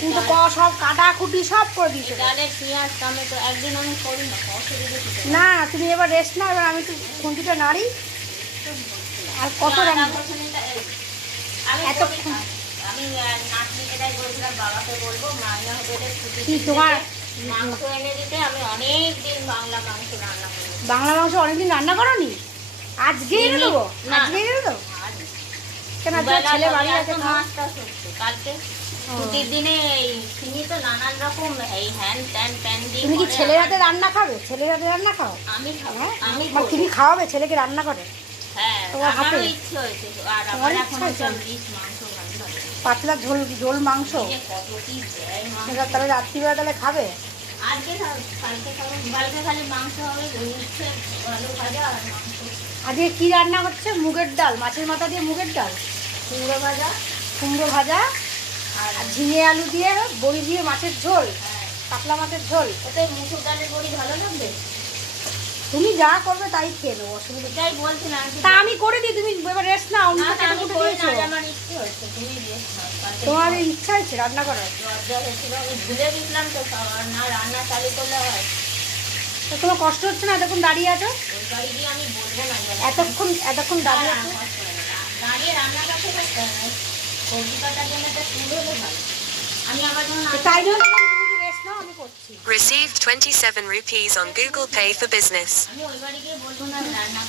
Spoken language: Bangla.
তুমি তো সব কাটাকুটি সব করে দিয়েছো। ডালের পেঁয়াজ টমেটো একদিন আমি করি না, অসুবিধা কিছু নেই। না তুমি এবার রেস্ট নাও, এবার আমি একটু খুন্তিটা নাড়ি। আর কত রান্না আমি এতক্ষণ আমি নাতনি এটাই বলছিলাম বাবাকে বলবো মাইনা হোটেলে ছুটি কি তোমার মাংস এনে দিতে। আমি অনেক দিন বাংলা মাংস রান্না করি। বাংলা মাংস অনেকদিন রান্না করনি? আজকে এনে দেবো, আজকে এনে দেবো। কেন ছেলে বাড়ি আছে? মাছটা কালকে ছুটির দিনে তিনি তো নানান রকম এই হ্যান ত্যান প্যান দিয়ে। তুমি কি ছেলের হাতে রান্না খাবে? ছেলের হাতে রান্না খাও? আমি খাবো, আমি তুমি খাওয়াবে ছেলেকে রান্না করে? হ্যাঁ, তোমার হাতে আমারও ইচ্ছে হয়েছে। আর আমার এখন সব রিচ মাংস রান্না পাতলা ঝোল ঝোল মাংস। কত কি দেয় মাংস। তাহলে রাত্রিবেলা তাহলে খাবে? আজকে কালকে খাবো, কালকে খালি মাংস হবে, হচ্ছে আলু ভাজা আর মাংস। আজকে কি রান্না হচ্ছে? মুগের ডাল, মাছের মাথা দিয়ে মুগের ডাল, কুমড়ো ভাজা, কুমড়ো ভাজা আর ঝিঙে আলু দিয়ে বড়ি দিয়ে মাছের ঝোল, কাতলা মাছের ঝোল। ওতে মুসুর ডালের বড়ি ভালো লাগবে? তুমি যা করবে তাই খেয়ে নেবো, অসুবিধা নেই। এটাই বলছিলাম। তা আমি করে দিই, তুমি এবার রেস্ট নাও। না, আমি করি না, আমার ইচ্ছে হচ্ছে। তুমি রেস্ট নাও। কালকে তোমার ইচ্ছা হয়েছে রান্না করার? লজ্জা হচ্ছিল, আমি ভুলে গেছিলাম তো। না রান্না চালু করলে হয়? তো তোমার কষ্ট হচ্ছে না এতক্ষণ দাঁড়িয়ে আছো? ওই বাড়ি গিয়ে আমি বলবো না। এতক্ষণ দাঁড়িয়ে আছো। দাঁড়িয়ে রান্না করতে পারতে হবে, সবজি কাটার জন্য একটা চুল হলে ভালো। আমি আবার যখন তাই জন্য তুমি রেস্ট নাও, আমি করছি। Received 27 rupees on Google Pay for Business. আমি ওই বাড়ি গিয়ে বলবো না রান্না